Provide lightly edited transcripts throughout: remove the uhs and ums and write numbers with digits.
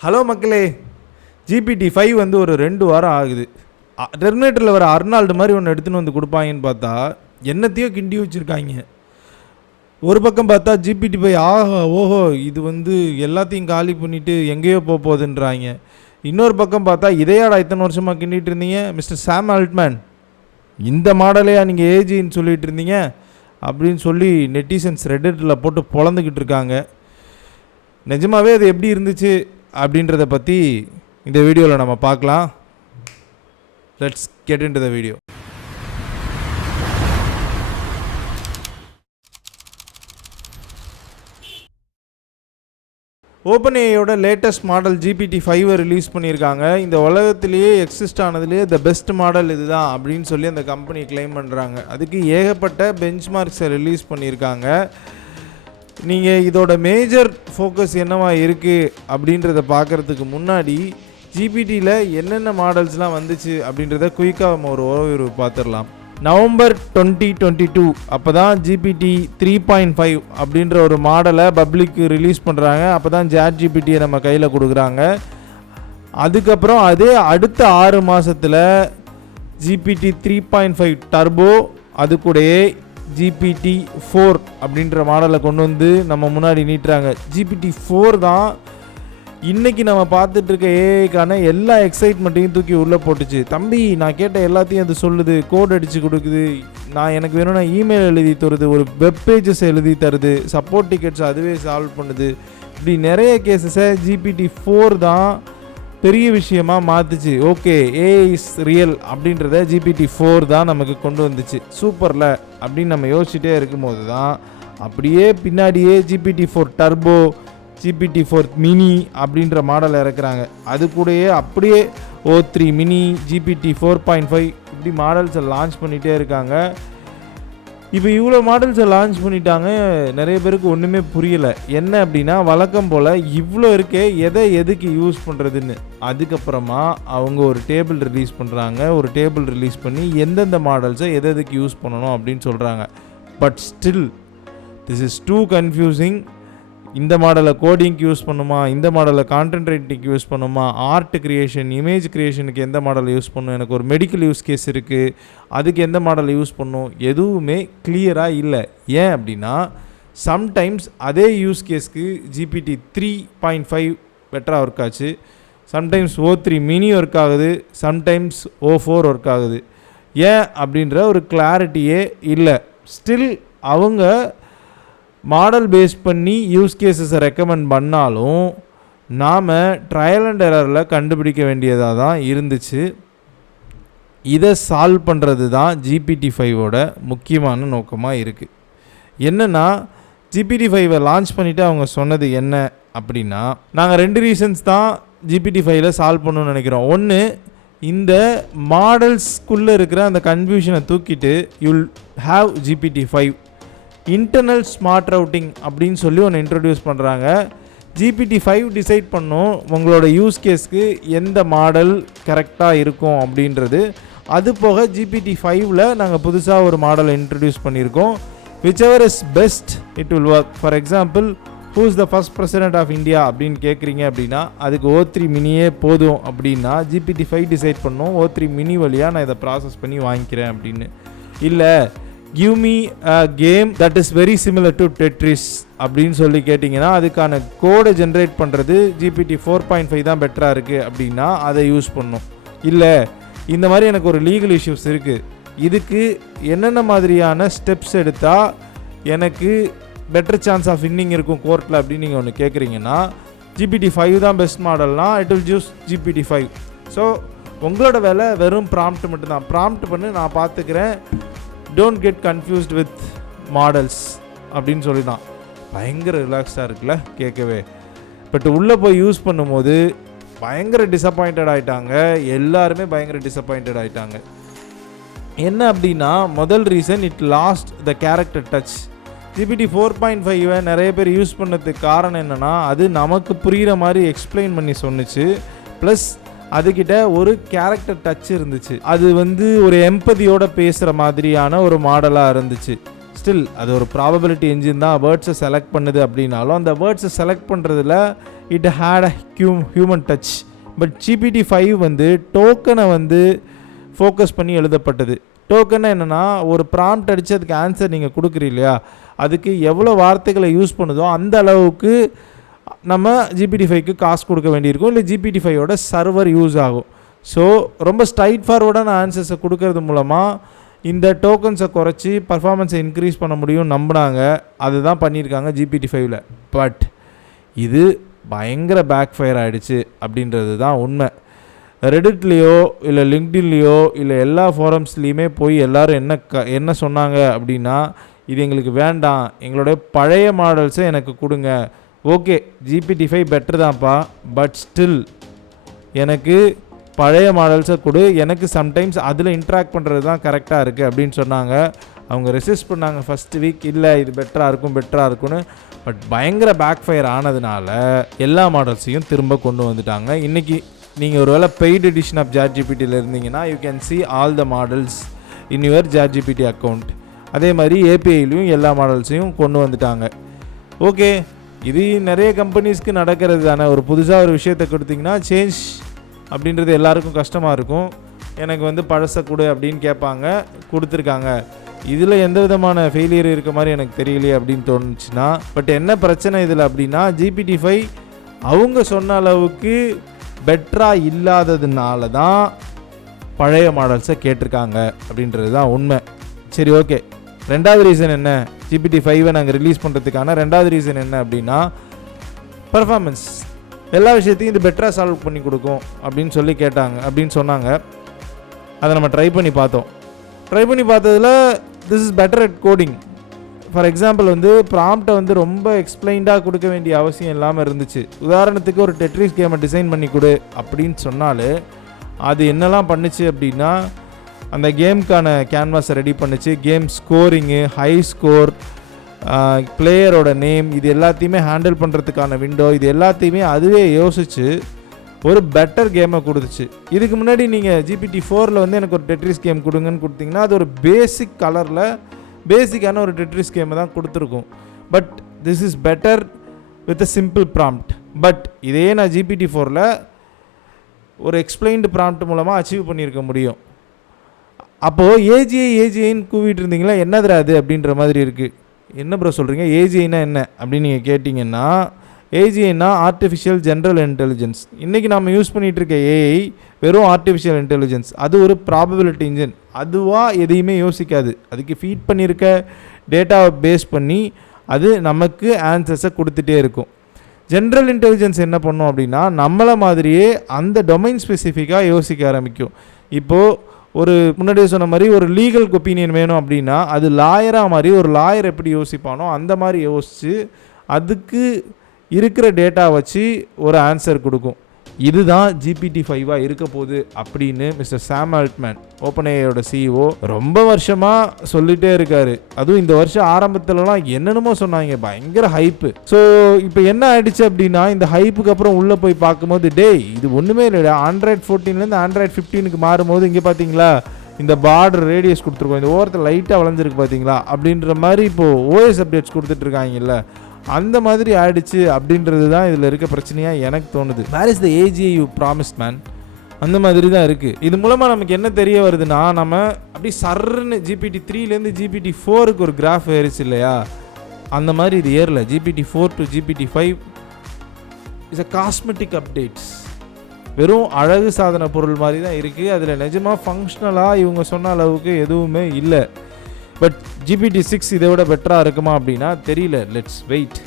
Hello மக்களே, GPT-5 வந்து ஒரு 2 வாரம் ஆகுது. டெர்மினேட்டரில் வர அர்னால்டு மாதிரி ஒன்று எடுத்துன்னு வந்து கொடுப்பாங்கன்னு பார்த்தா என்னத்தையோ கிண்டி வச்சுருக்காங்க. ஒரு பக்கம் பார்த்தா GPT-5 ஆஹா ஓஹோ இது வந்து எல்லாத்தையும் காலி பண்ணிவிட்டு எங்கேயோ போகுதுன்றாங்க. இன்னொரு பக்கம் பார்த்தா இதையாடா இத்தனை வருஷமாக கிண்டிகிட்டு இருந்தீங்க மிஸ்டர் சாம் ஆல்ட்மேன், இந்த மாடலையா நீங்கள் ஏஜின்னு சொல்லிகிட்டு இருந்தீங்க அப்படின்னு சொல்லி நெட்டிசன்ஸ் ரெட்டில் போட்டு பொழந்துக்கிட்டு இருக்காங்க. நிஜமாகவே அது எப்படி இருந்துச்சு அப்படின்றத பற்றி இந்த வீடியோவில் நம்ம பார்க்கலாம். Let's get into the video. ஓப்பன்ஏஐயோட லேட்டஸ்ட் மாடல் GPT-5 ரிலீஸ் பண்ணியிருக்காங்க. இந்த உலகத்திலேயே எக்ஸிஸ்ட் ஆனதுலேயே த பெஸ்ட் மாடல் இதுதான் அப்படின்னு சொல்லி அந்த கம்பெனி கிளைம் பண்ணுறாங்க. அதுக்கு ஏகப்பட்ட பெஞ்ச்மார்க்ஸை ரிலீஸ் பண்ணியிருக்காங்க. நீங்கள் இதோட மேஜர் ஃபோக்கஸ் என்னவா இருக்குது அப்படின்றத பார்க்குறதுக்கு முன்னாடி ஜிபிடியில் என்னென்ன மாடல்ஸ்லாம் வந்துச்சு அப்படின்றத குயிக்காக நம்ம ஒரு ஓவர்வியூ பார்த்துடலாம். நவம்பர் 2022 அப்போ தான் GPT 3.5 அப்படின்ற ஒரு மாடலை பப்ளிக்கு ரிலீஸ் பண்ணுறாங்க. அப்போ தான் ChatGPT நம்ம கையில் கொடுக்குறாங்க. அதுக்கப்புறம் அதே அடுத்த 6 மாதத்தில் GPT 3.5 டர்போ, அது கூடயே GPT-4 அப்படின்ற மாடலை கொண்டு வந்து நம்ம முன்னாடி நீட்டுறாங்க. GPT-4 தான் இன்றைக்கி நம்ம பார்த்துட்ருக்க ஏஐக்கான எல்லா எக்ஸைட்மெண்ட்டையும் தூக்கி உள்ளே போட்டுச்சு. தம்பி நான் கேட்ட எல்லாத்தையும் அது சொல்லுது, கோட் அடித்து கொடுக்குது, நான் எனக்கு வேணும்னா இமெயில் எழுதி தருது, ஒரு வெப் பேஜஸ் எழுதி தருது, சப்போர்ட் டிக்கெட்ஸ் அதுவே சால்வ் பண்ணுது. இப்படி நிறைய கேஸஸை GPT-4 தான் பெரிய விஷயமாக மாற்றுச்சு. ஓகே, ஏஐ இஸ் ரியல் அப்படின்றத GPT-4 தான் நமக்கு கொண்டு வந்துச்சு. சூப்பரில் அப்படின்னு நம்ம யோசிச்சுட்டே இருக்கும்போது தான் அப்படியே பின்னாடியே GPT-4 டர்போ, GPT-4 மினி அப்படின்ற மாடல் இறக்குறாங்க. அது கூடயே அப்படியே O3 மினி, GPT 4.5 இப்படி மாடல்ஸை லான்ச் பண்ணிகிட்டே இருக்காங்க. இப்போ இவ்வளோ மாடல்ஸை லான்ச் பண்ணிட்டாங்க. நிறைய பேருக்கு ஒன்றுமே புரியலை. என்ன அப்படின்னா, வழக்கம் போல் இவ்வளோ இருக்கே எதை எதுக்கு யூஸ் பண்ணுறதுன்னு. அதுக்கப்புறமா அவங்க ஒரு டேபிள் ரிலீஸ் பண்ணுறாங்க. ஒரு டேபிள் ரிலீஸ் பண்ணி எந்தெந்த மாடல்ஸை எதுக்கு யூஸ் பண்ணணும் அப்படின்னு சொல்கிறாங்க. But still this is too confusing. இந்த மாடலை கோடிங்க்கு யூஸ் பண்ணுமா, இந்த மாடலை கான்டென்ட் ரைட்டிங்க்கு யூஸ் பண்ணுமா, ஆர்ட் கிரியேஷன், இமேஜ் கிரியேஷனுக்கு எந்த மாடலை யூஸ் பண்ணும், எனக்கு ஒரு மெடிக்கல் யூஸ் கேஸ் இருக்குது அதுக்கு எந்த மாடலை யூஸ் பண்ணும், எதுவுமே கிளியராக இல்லை. ஏன் அப்படின்னா, சம்டைம்ஸ் அதே யூஸ் கேஸ்க்கு GPT 3.5 பெட்டராக ஒர்க் ஆச்சு, சம்டைம்ஸ் O3 மினி ஒர்க் ஆகுது, சம்டைம்ஸ் O4 ஒர்க் ஆகுது. ஏன் அப்படின்ற ஒரு கிளாரிட்டியே இல்லை. ஸ்டில் அவங்க மாடல் பேஸ் பண்ணி யூஸ் கேஸஸை ரெக்கமெண்ட் பண்ணாலும் நாம் ட்ரையல் அண்ட் எரரில் கண்டுபிடிக்க வேண்டியதாக தான் இருந்துச்சு. இதை சால்வ் பண்ணுறது தான் GPT-5ஓட முக்கியமான நோக்கமாக இருக்குது. என்னென்னா, GPT-5 லான்ச் பண்ணிவிட்டு அவங்க சொன்னது என்ன அப்படின்னா, நாங்கள் 2 ரீசன்ஸ் தான் GPT-5 சால்வ் பண்ணணும்னு நினைக்கிறோம். ஒன்று, இந்த மாடல்ஸ்குள்ளே இருக்கிற அந்த கன்ஃபியூஷனை தூக்கிட்டு you'll have GPT-5 internal smart routing அப்படின்னு சொல்லி ஒன்று இன்ட்ரடியூஸ் பண்ணுறாங்க. GPT-5 டிசைட் பண்ணும் உங்களோட யூஸ் கேஸ்க்கு எந்த மாடல் கரெக்டாக இருக்கும் அப்படின்றது. அது போக GPT-5ல் நாங்கள் புதுசாக ஒரு மாடலை இன்ட்ரடியூஸ் பண்ணியிருக்கோம். whichever is best it will work. For example, who is the first president of India அப்படின்னு கேட்குறீங்க அப்படின்னா அதுக்கு O3 மினியே போதும் அப்படின்னா GPT-5 டிசைட் பண்ணும் O3 மினி வழியாக நான் இதை ப்ராசஸ் பண்ணி வாங்கிக்கிறேன் அப்படின்னு. இல்லை, give me a game that is very similar to Tetris அப்படின்னு சொல்லி கேட்டிங்கன்னா அதுக்கான கோடை ஜென்ரேட் பண்ணுறது GPT 4.5 தான் பெட்டராக இருக்குது அப்படின்னா அதை யூஸ் பண்ணும். இல்லை, இந்த மாதிரி எனக்கு ஒரு லீகல் இஷ்யூஸ் இருக்குது, இதுக்கு என்னென்ன மாதிரியான ஸ்டெப்ஸ் எடுத்தால் எனக்கு பெட்டர் சான்ஸ் ஆஃப் வின்னிங் இருக்கும் கோர்ட்டில் அப்படின்னு நீங்கள் ஒன்று கேட்குறீங்கன்னா GPT-5 தான் பெஸ்ட் மாடல்னா it will choose GPT-5. So உங்களோட வேலை வெறும் ப்ராம்ப்ட் மட்டும்தான். ப்ராம்ப்ட் பண்ணி நான் பார்த்துக்கிறேன், don't get confused with models அப்படின்னு சொல்லி தான். பயங்கர ரிலாக்ஸாக இருக்குல்ல கேட்கவே. பட் உள்ளே போய் யூஸ் பண்ணும்போது பயங்கர டிசப்பாயிண்டட் ஆகிட்டாங்க. எல்லாருமே பயங்கர டிசப்பாயிண்டட் ஆகிட்டாங்க. என்ன அப்படின்னா, முதல் reason, it lost the character touch. GPT 4.5 நிறைய பேர் யூஸ் பண்ணதுக்கு காரணம் என்னென்னா, அது நமக்கு புரிகிற மாதிரி எக்ஸ்பிளைன் பண்ணி சொன்னிச்சு. ப்ளஸ் அதுக்கிட்ட ஒரு கேரக்டர் டச் இருந்துச்சு. அது வந்து ஒரு எம்பதியோட பேசுகிற மாதிரியான ஒரு மாடலாக இருந்துச்சு. ஸ்டில் அது ஒரு ப்ராபபிலிட்டி என்ஜின் தான் வேர்ட்ஸை செலக்ட் பண்ணுது அப்படின்னாலும் அந்த வேர்ட்ஸை செலக்ட் பண்ணுறதுல it had a human touch. But GPT-5 வந்து டோக்கனை வந்து ஃபோக்கஸ் பண்ணி எழுதப்பட்டது. டோக்கன் என்னென்னா, ஒரு ப்ராம்ப்ட் அடித்து அதுக்கு ஆன்சர் நீங்கள் கொடுக்குறீங்க இல்லையா, அதுக்கு எவ்வளோ வார்த்தைகளை யூஸ் பண்ணுதோ அந்த அளவுக்கு நம்ம GPT-5க்கு காசு கொடுக்க வேண்டியிருக்கும், இல்லை GPT-5ஓட சர்வர் யூஸ் ஆகும். ஸோ ரொம்ப ஸ்ட்ரைட் ஃபார்வர்டான ஆன்சர்ஸை கொடுக்கறது மூலமாக இந்த டோக்கன்ஸை குறைச்சி பர்ஃபார்மன்ஸை இன்க்ரீஸ் பண்ண முடியும் நம்பினாங்க. அதுதான் பண்ணியிருக்காங்க GPT-5ல். பட் இது பயங்கர பேக் ஃபயர் ஆகிடுச்சு அப்படின்றது தான் உண்மை. ரெடிட்லேயோ இல்லை லிங்க்டின்லேயோ இல்லை எல்லா ஃபோரம்ஸ்லேயுமே போய் எல்லோரும் என்ன சொன்னாங்க அப்படின்னா, இது எங்களுக்கு வேண்டாம், எங்களுடைய பழைய மாடல்ஸை எனக்கு கொடுங்க. ஓகே, GPT-5 பெட்டர் தான்ப்பா, பட் ஸ்டில் எனக்கு பழைய மாடல்ஸை கொடு, எனக்கு சம்டைம்ஸ் அதில் இன்ட்ராக்ட் பண்ணுறது தான் கரெக்டாக இருக்குது அப்படின்னு சொன்னாங்க. அவங்க ரெசிஸ்ட் பண்ணாங்க ஃபஸ்ட் வீக், இல்லை இது பெட்டராக இருக்கும்னு. பட் பயங்கர பேக் ஃபயர் ஆனதுனால எல்லா மாடல்ஸையும் திரும்ப கொண்டு வந்துட்டாங்க. இன்றைக்கி நீங்கள் ஒரு வேளை பெய்டு எடிஷன் ஆஃப் ChatGPTயில் இருந்தீங்கன்னா you can see all the models in your ChatGPT account. அதே மாதிரி ஏபிஐலையும் எல்லா மாடல்ஸையும் கொண்டு வந்துட்டாங்க. ஓகே, இது நிறைய கம்பெனிஸ்க்கு நடக்கிறது தானே. ஒரு புதுசாக ஒரு விஷயத்தை கொடுத்தீங்கன்னா சேஞ்ச் அப்படின்றது எல்லாருக்கும் கஷ்டமாக இருக்கும். எனக்கு வந்து பழசை கொடு அப்படின்னு கேட்பாங்க, கொடுத்துருக்காங்க. இதில் எந்த விதமான ஃபெயிலியர் இருக்க மாதிரி எனக்கு தெரியலையே அப்படின்னு தோணுச்சுன்னா, பட் என்ன பிரச்சனை இதில் அப்படின்னா, GPT-5 அவங்க சொன்ன அளவுக்கு பெட்டராக இல்லாததுனால தான் பழைய மாடல்ஸை கேட்டிருக்காங்க அப்படின்றது தான் உண்மை. சரி, ஓகே. ரெண்டாவது ரீசன் என்ன, GPT-5 நாங்கள் ரிலீஸ் பண்ணுறதுக்கான ரெண்டாவது ரீசன் என்ன அப்படின்னா, பர்ஃபார்மன்ஸ். எல்லா விஷயத்தையும் இது பெட்டராக சால்வ் பண்ணி கொடுக்கும் அப்படின்னு சொன்னாங்க. அதை நம்ம ட்ரை பண்ணி பார்த்ததில் this is better at coding. For example வந்து ப்ராம்ப்டை வந்து ரொம்ப எக்ஸ்பிளைன்டாக கொடுக்க வேண்டிய அவசியம் இல்லாமல் இருந்துச்சு. உதாரணத்துக்கு ஒரு டெட்ரிஸ் கேமை டிசைன் பண்ணி கொடு அப்படின்னு சொன்னாலே அது என்னெல்லாம் பண்ணுச்சு அப்படின்னா, அந்த கேமுக்கான கேன்வாஸை ரெடி பண்ணுச்சு, கேம் ஸ்கோரிங்கு, ஹை ஸ்கோர், பிளேயரோட நேம், இது எல்லாத்தையுமே ஹேண்டில் பண்ணுறதுக்கான விண்டோ, இது எல்லாத்தையுமே அதுவே யோசிச்சு ஒரு பெட்டர் கேமை கொடுத்துச்சு. இதுக்கு முன்னாடி நீங்கள் GPT-4ல் வந்து எனக்கு ஒரு டெட்ரிஸ் கேம் கொடுங்கன்னு கொடுத்தீங்கன்னா அது ஒரு பேசிக் கலரில் பேசிக்கான ஒரு டெட்ரிஸ் கேமை தான் கொடுத்துருக்கும். But this is better with a simple prompt. But இதே நான் GPT-4ல் ஒரு எக்ஸ்பிளைன்டு ப்ராம்ப்ட் மூலமாக அச்சீவ் பண்ணியிருக்க முடியும். அப்போது ஏஜிஐன்னு கூவிட்டு இருந்தீங்களா, என்னதுரா அது அப்படின்ற மாதிரி இருக்குது. என்ன ப்ரோ சொல்கிறீங்க, ஏஜிஐனா என்ன அப்படின்னு நீங்கள் கேட்டிங்கன்னா, ஏஜிஐனா ஆர்டிஃபிஷியல் ஜென்ரல் இன்டெலிஜென்ஸ். இன்றைக்கி நம்ம யூஸ் பண்ணிகிட்டு இருக்க ஏஐ வெறும் ஆர்டிஃபிஷியல் இன்டெலிஜென்ஸ். அது ஒரு ப்ராபபிலிட்டி இன்ஜின். அதுவாக எதையுமே யோசிக்காது. அதுக்கு ஃபீட் பண்ணியிருக்க டேட்டாவை பேஸ் பண்ணி அது நமக்கு ஆன்சர்ஸை கொடுத்துட்டே இருக்கும். ஜென்ரல் இன்டெலிஜென்ஸ் என்ன பண்ணும் அப்படின்னா, நம்மளை மாதிரியே அந்த டொமைன் ஸ்பெசிஃபிக்காக யோசிக்க ஆரம்பிக்கும். இப்போது ஒரு முன்னாடியே சொன்ன மாதிரி ஒரு லீகல் ஒப்பீனியன் வேணும் அப்படின்னா அது லாயராக மாதிரி ஒரு லாயர் எப்படி யோசிப்பானோ அந்த மாதிரி யோசித்து அதுக்கு இருக்கிற டேட்டா வச்சு ஒரு ஆன்சர் கொடுக்கும். இதுதான் GPT-5 இருக்க போகுது அப்படின்னு மிஸ்டர் சாம் ஆல்ட்மேன், ஓப்பன்ஏஐயோட CEO, ரொம்ப வருஷமாக சொல்லிகிட்டே இருக்காரு. அதுவும் இந்த வருஷம் ஆரம்பத்துலலாம் என்னென்னமோ சொன்னாங்க, பயங்கர ஹைப்பு. ஸோ இப்போ என்ன ஆயிடுச்சு அப்படின்னா, இந்த ஹைப்புக்கு அப்புறம் உள்ளே போய் பார்க்கும்போது இது ஒன்றுமே இல்லை. Android 14லேருந்து Android 15க்கு மாறும்போது இங்கே பார்த்தீங்களா இந்த பார்டர் ரேடியஸ் கொடுத்துருக்கோம், இந்த ஓரத்தில் லைட்டாக வளைஞ்சிருக்கு பார்த்தீங்களா அப்படின்ற மாதிரி இப்போது OS அப்டேட்ஸ் கொடுத்துட்ருக்காங்கல்ல, அந்த மாதிரி ஆயிடுச்சு அப்படின்றது தான் இதில் இருக்க பிரச்சனையாக எனக்கு தோணுது. Where is the AGI you promised man? அந்த மாதிரி தான் இருக்குது. இது மூலமாக நமக்கு என்ன தெரிய வருதுன்னா, நம்ம அப்படி சர்ன்னு GPT-3லேருந்து GPT-4க்கு ஒரு கிராஃப் ஏறிச்சு இல்லையா, அந்த மாதிரி இது ஏறல. GPT-4 to GPT-5 is a cosmetic updates. வெறும் அழகு சாதன பொருள் மாதிரி தான் இருக்குது. அதில் நிஜமாக ஃபங்க்ஷனலாக இவங்க சொன்ன அளவுக்கு எதுவுமே இல்லை. பட் GPT-6 இதை விட பெட்டராக இருக்குமா அப்படின்னா தெரியல, லெட்ஸ் வெயிட்.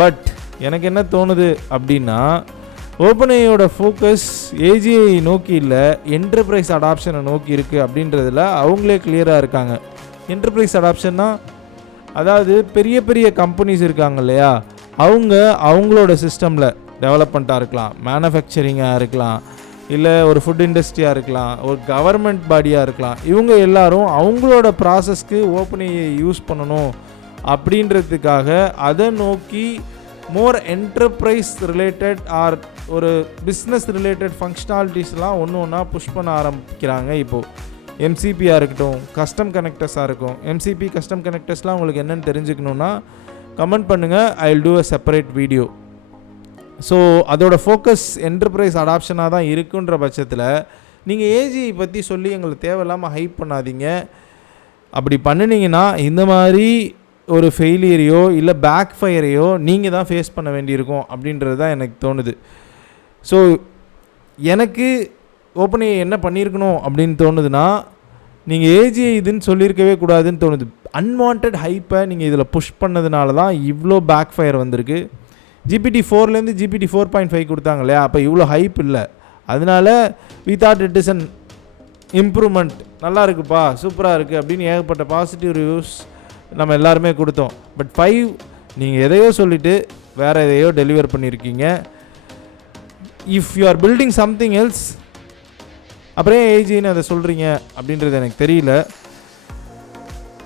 பட் எனக்கு என்ன தோணுது அப்படின்னா, ஓப்பன்ஏஐயோட ஃபோக்கஸ் ஏஜிஐ நோக்கி இல்லை, என்டர்பிரைஸ் அடாப்ஷனை நோக்கி இருக்குது அப்படின்றதில் அவங்களே கிளியராக இருக்காங்க. என்டர்பிரைஸ் அடாப்ஷன்னா அதாவது பெரிய பெரிய கம்பெனிஸ் இருக்காங்க இல்லையா, அவங்களோட சிஸ்டமில் டெவலப்மெண்ட்டாக இருக்கலாம், மேனுஃபேக்சரிங்காக இருக்கலாம், இல்லை ஒரு ஃபுட் இண்டஸ்ட்ரியாக இருக்கலாம், ஒரு கவர்மெண்ட் பாடியாக இருக்கலாம். இவங்க எல்லாரும் அவங்களோட ப்ராசஸ்க்கு ஓப்பன்ஏஐ யூஸ் பண்ணணும் அப்படின்றதுக்காக அதை நோக்கி மோர் என்டர்பிரைஸ் ரிலேட்டட் ஆர் ஒரு பிஸ்னஸ் ரிலேட்டட் ஃபங்க்ஷனாலிட்டிஸ்லாம் ஒன்றா புஷ் பண்ண ஆரம்பிக்கிறாங்க. இப்போது எம்சிபியாக இருக்கட்டும், கஸ்டம் கனெக்டர்ஸாக இருக்கும். எம்சிபி கஸ்டம் கனெக்டர்ஸ்லாம் உங்களுக்கு என்னென்னு தெரிஞ்சுக்கணுன்னா கமெண்ட் பண்ணுங்கள், I will do a separate video. So அதோட ஃபோக்கஸ் என்டர்பிரைஸ் அடாப்ஷனாக தான் இருக்குன்ற பட்சத்தில் நீங்கள் ஏஜிஐ பற்றி சொல்லி எங்களுக்கு தேவையில்லாமல் ஹைப் பண்ணாதீங்க. அப்படி பண்ணினீங்கன்னா இந்த மாதிரி ஒரு ஃபெயிலியரையோ இல்லை பேக் ஃபயரையோ நீங்கள் தான் ஃபேஸ் பண்ண வேண்டியிருக்கும் அப்படின்றது தான் எனக்கு தோணுது. ஸோ எனக்கு ஓப்பன்ஏஐ என்ன பண்ணியிருக்கணும் அப்படின்னு தோணுதுன்னா, நீங்கள் ஏஜிஐ இதுன்னு சொல்லியிருக்கவே கூடாதுன்னு தோணுது. அன்வான்ட் ஹைப்பை நீங்கள் இதில் புஷ் பண்ணதுனால தான் இவ்வளோ பேக் ஃபயர் வந்திருக்கு. GPT-4லேருந்து GPT-4.5 கொடுத்தாங்க இல்லையா, அப்போ இவ்வளோ ஹைப் இல்லை. அதனால we thought it is an improvement, நல்லா இருக்குப்பா, சூப்பராக இருக்குது அப்படின்னு ஏகப்பட்ட பாசிட்டிவ் ரிவ்யூஸ் நம்ம எல்லாருமே கொடுத்தோம். பட் 5 நீங்கள் எதையோ சொல்லிவிட்டு வேறு எதையோ டெலிவர் பண்ணியிருக்கீங்க. If you are building something else, அப்புறம் ஏஜின்னு அதை சொல்கிறீங்க அப்படின்றது எனக்கு தெரியல.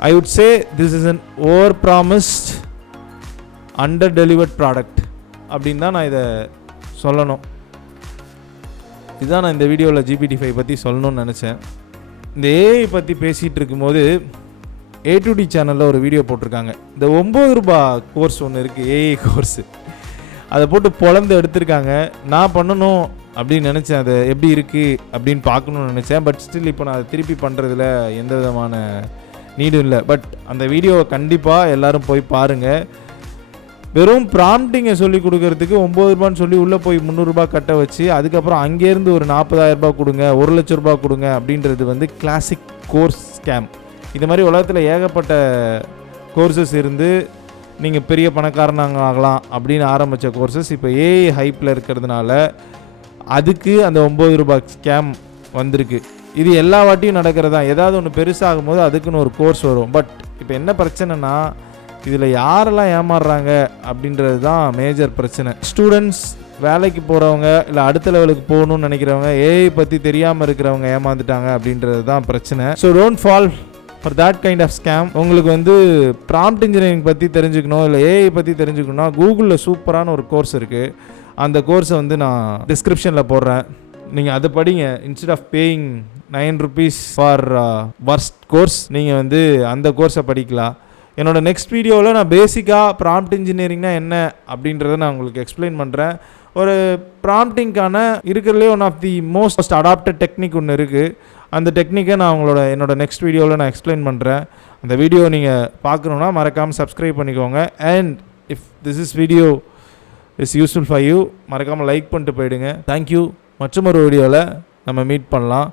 I would say this is an over promised under delivered product அப்படின்னு தான் நான் இதை சொல்லணும். இதுதான் நான் இந்த வீடியோவில் GPT-5 பற்றி சொல்லணும்னு நினச்சேன். இந்த ஏஐ பற்றி பேசிகிட்டு இருக்கும்போது A2D சேனலில் ஒரு வீடியோ போட்டிருக்காங்க. இந்த 9 ரூபாய் கோர்ஸ் ஒன்று இருக்குது, ஏஐ கோர்ஸு, அதை போட்டு பொழந்து எடுத்திருக்காங்க. நான் பண்ணணும் அப்படின்னு நினச்சேன், அது எப்படி இருக்குது அப்படின்னு பார்க்கணுன்னு நினச்சேன். பட் ஸ்டில் இப்போ நான் அதை திருப்பி பண்ணுறதுல எந்த விதமான நீடும் இல்லை. பட் அந்த வீடியோவை கண்டிப்பாக எல்லோரும் போய் பாருங்கள். வெறும் ப்ராம்ப்டிங்கை சொல்லி கொடுக்கறதுக்கு 9 ரூபான்னு சொல்லி உள்ளே போய் 300 ரூபாய் கட்ட வச்சு அதுக்கப்புறம் அங்கேருந்து ஒரு 40,000 ரூபாய் கொடுங்க, 1 லட்ச ரூபாய் கொடுங்க அப்படின்றது வந்து கிளாசிக் கோர்ஸ் ஸ்கேம். இது மாதிரி உலகத்தில் ஏகப்பட்ட கோர்சஸ் இருந்து நீங்கள் பெரிய பணக்காரனாங்க ஆகலாம் அப்படின்னு ஆரம்பித்த கோர்சஸ் இப்போ ஏஐ ஹைப்பில் இருக்கிறதுனால அதுக்கு அந்த 9 ரூபாய் ஸ்கேம் வந்திருக்கு. இது எல்லா வாட்டியும் நடக்கிறதா. ஏதாவது ஒன்று பெருசாகும் போது அதுக்குன்னு ஒரு கோர்ஸ் வரும். பட் இப்போ என்ன பிரச்சனைனா, இதில் யாரெல்லாம் ஏமாறுறாங்க அப்படின்றது தான் மேஜர் பிரச்சனை. ஸ்டூடெண்ட்ஸ், வேலைக்கு போகிறவங்க, இல்லை அடுத்த லெவலுக்கு போகணும்னு நினைக்கிறவங்க, ஏஐ பற்றி தெரியாமல் இருக்கிறவங்க ஏமாந்துட்டாங்க அப்படின்றது தான் பிரச்சனை. So don't fall for that kind of scam. உங்களுக்கு வந்து ப்ராம்ப்ட் இன்ஜினியரிங் பற்றி தெரிஞ்சுக்கணும், இல்லை ஏஐ பற்றி தெரிஞ்சுக்கணும்னா கூகுளில் சூப்பரான ஒரு கோர்ஸ் இருக்குது. அந்த கோர்ஸை வந்து நான் டிஸ்கிரிப்ஷனில் போடுறேன், நீங்கள் அதை படிங்க. Instead of paying 9 rupees for worst course, நீங்கள் வந்து அந்த கோர்ஸை படிக்கலாம். என்னோடய நெக்ஸ்ட் வீடியோவில் நான் பேசிக்காக ப்ராம்ப்ட் இன்ஜினியரிங்னா என்ன அப்படின்றத நான் உங்களுக்கு எக்ஸ்பிளைன் பண்ணுறேன். ஒரு ப்ராம்ப்டிங்கான இருக்கிறதுலே one of the most adapted technique ஒன்று இருக்குது. அந்த டெக்னிக்கை நான் என்னோட நெக்ஸ்ட் வீடியோவில் நான் எக்ஸ்பிளைன் பண்ணுறேன். அந்த வீடியோ நீங்கள் பார்க்கணுன்னா மறக்காமல் சப்ஸ்கிரைப் பண்ணிக்கோங்க. And if this video is useful for you, மறக்காமல் லைக் பண்ணிட்டு போயிடுங்க. தேங்க்யூ. மற்றும் ஒரு வீடியோவில் நம்ம மீட் பண்ணலாம்.